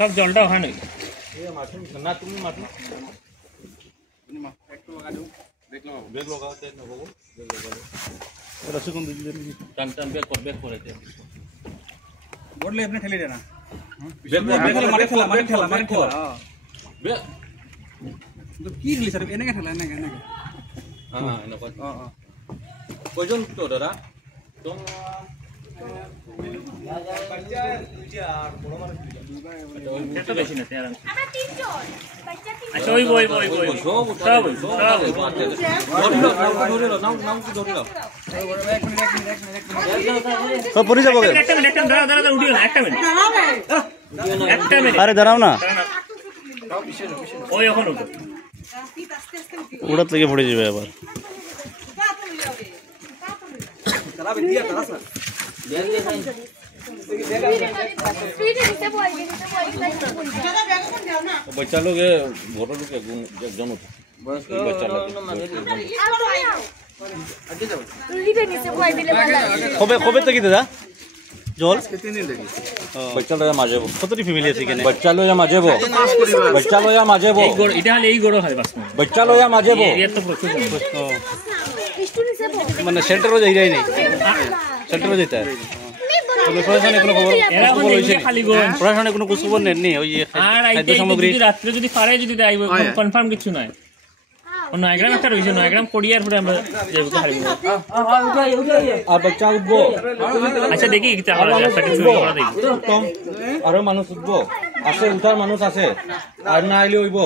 সব জলটা হয় নাকি না তুমি মাঠু একটু লাগা দাও ব্রেক লাগাতে না বাবু ব্রেক লাগাও রসগোন দিলে টান টান ব্রেক করেছে বললে আপনি ঠেলে দেনা ব্রেক মারে খেলা ব্রেক তো কি দিলি স্যার এনেকে ঠেলা এনেকে হ্যাঁ এনেকে কয়জন তো দাদা তো এটা বেশি না তেরান আচ্ছা ওই সব সব পরি যাবো একটা মিনিট দাঁড়া উঠিও না একটা মিনিট আরে দাঁড়াও না ওই এখন উঠো উড়াত থেকে পড়ে যাবে আবার बच्चा लोग घोड़ा लोग एकदम बच्चा लोग কবে কবে থেকে দাদা জল बच्चा लोग माजे वो কতটি ফ্যামিলি আছে এখানে बच्चा लोग माजे वो बच्चा लोग माजे वो এটা হলে এই গড় হয় বাস बच्चा लोग माजे वो এর তো প্রচুর মানে সেন্টারও যাই যায় নাই সেন্টারও যেতে হয় প্রশাসনে কোনো খবর খালি গো প্রশাসনে কোনো খবর নেননি ওই আর খাদ্য সামগ্রী রাত্রে যদি পারে যদি আইব কনফার্ম কিছু নয় অন্য একরাম একটা রইছে না একরাম কোডিয়ার পরে আমরা যাইব খালি আর बच्चा উঠবো আচ্ছা দেখি তাহলে একটা কিছু আমরা দেখি আরো মানুষ উঠবো আছে উঠার মানুষ আছে আর না আইলে হইব